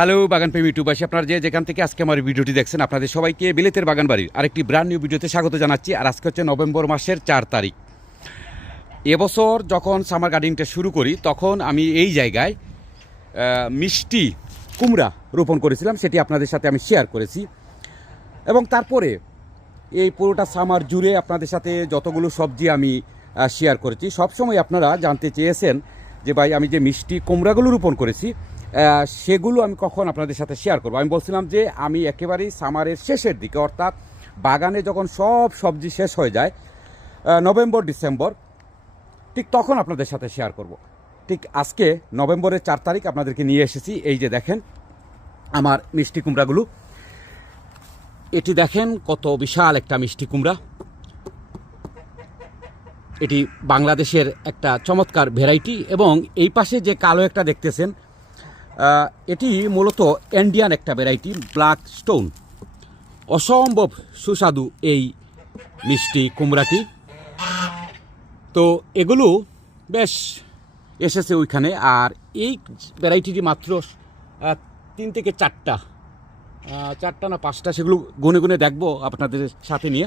Hello, বাগান প্রেমী ইউটিউবাসী আপনারা যে যেখান থেকে আজকে আমার ভিডিওটি দেখছেন, আপনাদের সবাইকে বিলেতের বাগান বাড়ির আরেকটি ব্র্যান্ড নিউ ভিডিওতে স্বাগত জানাচ্ছি। আর আজকে হচ্ছে নভেম্বর মাসের চার তারিখ। এবছর যখন সামার গার্ডেনিংটা শুরু করি, তখন আমি এই জায়গায় মিষ্টি কুমড়া রোপণ করেছিলাম, সেটি আপনাদের সাথে আমি শেয়ার করেছি। এবং তারপরে এই পুরোটা সামার জুড়ে আপনাদের সাথে যতগুলো সবজি আমি শেয়ার করেছি, সবসময় আপনারা জানতে চেয়েছেন যে ভাই, আমি যে মিষ্টি কুমড়াগুলো রোপণ করেছি সেগুলো আমি কখন আপনাদের সাথে শেয়ার করব। আমি বলছিলাম যে আমি একেবারেই সামারের শেষের দিকে, অর্থাৎ বাগানে যখন সব সবজি শেষ হয়ে যায় নভেম্বর, ডিসেম্বর, ঠিক তখন আপনাদের সাথে শেয়ার করব। ঠিক আজকে নভেম্বরের চার তারিখ আপনাদেরকে নিয়ে এসেছি, এই যে দেখেন আমার মিষ্টি কুমড়াগুলো। এটি দেখেন কত বিশাল একটা মিষ্টি কুমড়া। এটি বাংলাদেশের একটা চমৎকার ভ্যারাইটি এবং এই পাশে যে কালো একটা দেখতেছেন এটি মূলত ইন্ডিয়ান একটা ভ্যারাইটি ব্ল্যাক স্টোন অসম্ভব সুস্বাদু এই মিষ্টি কুমড়াটি। তো এগুলো বেশ এসেছে ওইখানে, আর এই ভ্যারাইটিটি মাত্র তিন থেকে চারটা চারটা না পাঁচটা সেগুলো গুনে গুনে দেখব আপনাদের সাথে নিয়ে।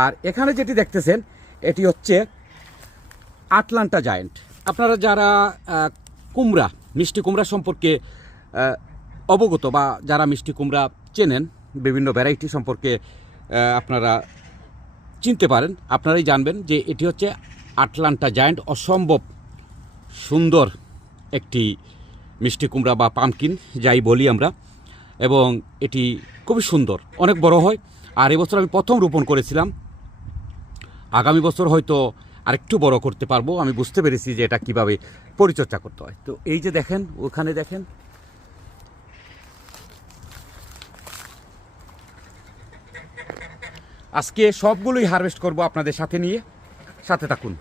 আর এখানে যেটি দেখতেছেন, এটি হচ্ছে আটলান্টা জায়েন্ট আপনারা যারা কুমড়া মিষ্টি কুমড়া সম্পর্কে অবগত বা যারা মিষ্টি কুমড়া চেনেন, বিভিন্ন ভ্যারাইটি সম্পর্কে আপনারা চিনতে পারেন। আপনারাই জানবেন যে এটি হচ্ছে আটলান্টা জায়েন্ট অসম্ভব সুন্দর একটি মিষ্টি কুমড়া বা পামকিন, যাই বলি আমরা। এবং এটি খুবই সুন্দর, অনেক বড় হয়। আর এবছর আমি প্রথম রোপণ করেছিলাম। আগামী বছর হয়তো আরেকটু বড় করতে পারব, আমি বুঝতে পেরেছি যে এটা কীভাবে পরিচর্যা করতে হয়। তো এই যে দেখেন, ওখানে দেখেন। আজকে সবগুলোই হারভেস্ট করব আপনাদের সাথে নিয়ে, সাথে থাকুন।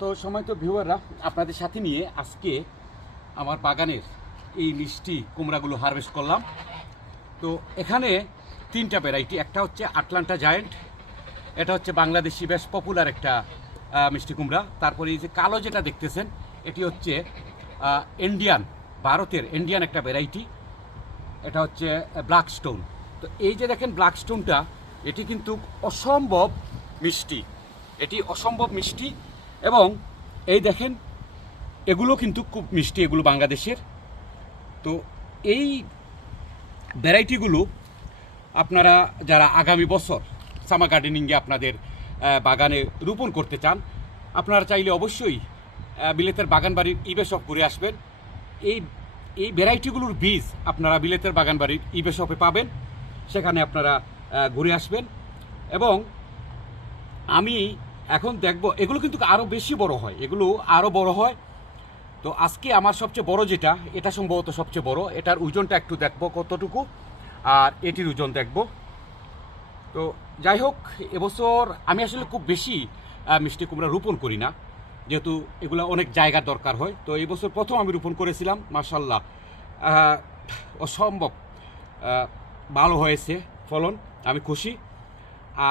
তো সময় তো ভিউয়াররা আপনাদের সাথে নিয়ে আজকে আমার বাগানের এই মিষ্টি কুমড়াগুলো হারভেস্ট করলাম। তো এখানে তিনটা ভ্যারাইটি একটা হচ্ছে আটলান্টা জায়েন্ট এটা হচ্ছে বাংলাদেশি বেশ পপুলার একটা মিষ্টি কুমড়া। তারপরে এই যে কালো যেটা দেখতেছেন, এটি হচ্ছে ইন্ডিয়ান ভারতের ইন্ডিয়ান একটা ভ্যারাইটি এটা হচ্ছে ব্ল্যাক স্টোন তো এই যে দেখেন ব্ল্যাক স্টোনটা এটি কিন্তু অসম্ভব মিষ্টি। এটি অসম্ভব মিষ্টি এবং এই দেখেন, এগুলো কিন্তু খুব মিষ্টি, এগুলো বাংলাদেশের। তো এই ভ্যারাইটিগুলো আপনারা যারা আগামী বছর সামার গার্ডেনিংয়ে আপনাদের বাগানে রোপণ করতে চান, আপনারা চাইলে অবশ্যই বিলেতের বাগান বাড়ির ইবে শপ করে আসবেন। এই এই ভ্যারাইটিগুলোর বীজ আপনারা বিলেতের বাগান বাড়ির ইবেশপে পাবেন। সেখানে আপনারা ঘুরে আসবেন। এবং আমি এখন দেখব, এগুলো কিন্তু আরও বেশি বড় হয়, এগুলো আরও বড় হয়। তো আজকে আমার সবচেয়ে বড় যেটা, এটা সম্ভবত সবচেয়ে বড়, এটার ওজনটা একটু দেখব কতটুকু, আর এটির ওজন দেখব। তো যাই হোক, এবছর আমি আসলে খুব বেশি মিষ্টি কুমড়া রোপণ করি না, যেহেতু এগুলো অনেক জায়গার দরকার হয়। তো এই বছর প্রথম আমি রোপণ করেছিলাম মার্শাল্লাহ অসম্ভব ভালো হয়েছে ফলন, আমি খুশি।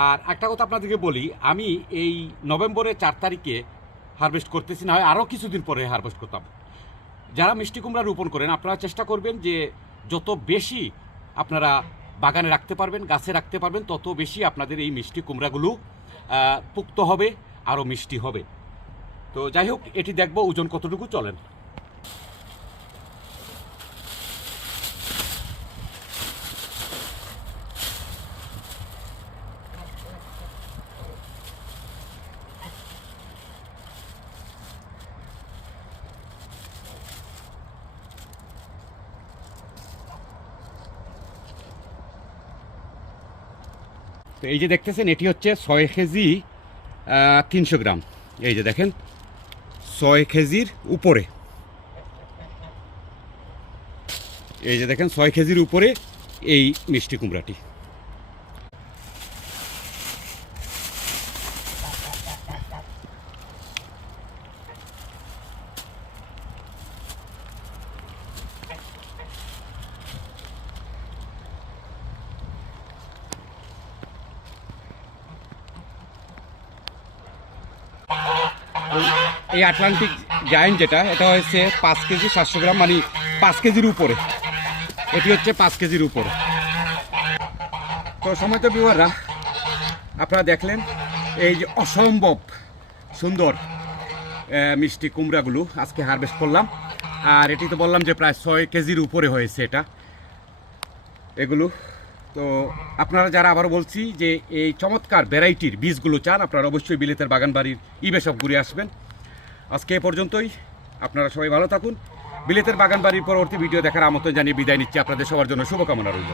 আর একটা কথা আপনাদেরকে বলি, আমি এই নভেম্বরের চার তারিখে হারভেস্ট করতেছি, না হয় আরও কিছুদিন পরে হারভেস্ট করতাম। যারা মিষ্টি কুমড়া রোপণ করেন, আপনারা চেষ্টা করবেন যে যত বেশি আপনারা বাগানে রাখতে পারবেন, গাছে রাখতে পারবেন, তত বেশি আপনাদের এই মিষ্টি কুমড়াগুলো পুক্ত হবে, আরও মিষ্টি হবে। তো যাই হোক, এটি দেখব ওজন কতটুকু, চলেন। তো এই যে দেখতেছেন, এটি হচ্ছে ছয় কেজি তিনশো গ্রাম। এই যে দেখেন, ছয় কেজির উপরে। এই যে দেখেন, ছয় কেজির উপরে এই মিষ্টি কুমড়াটি। এই আটলান্টিক জায়েন্ট যেটা, এটা হয়েছে পাঁচ কেজি সাতশো গ্রাম মানে পাঁচ কেজির উপরে। এটি হচ্ছে পাঁচ কেজির উপরে। তো সময় তো বিওয়াররা আপনারা দেখলেন এই যে অসম্ভব সুন্দর মিষ্টি কুমড়াগুলো আজকে হারভেস্ট করলাম। আর এটি তো বললাম যে প্রায় ছয় কেজির উপরে হয়েছে এটা। এগুলো, তো আপনারা যারা আবার বলছি যে এই চমৎকার ভ্যারাইটির বীজগুলো চান, আপনারা অবশ্যই বিলেতের বাগান বাড়ির ইবে সব ঘুরে আসবেন। আজকে এ পর্যন্তই। আপনারা সবাই ভালো থাকুন। বিলেতের বাগান বাড়ির পরবর্তী ভিডিও দেখার আমন্ত্রণ জানিয়ে বিদায় নিচ্ছি। আপনাদের সবার জন্য শুভকামনা রইল।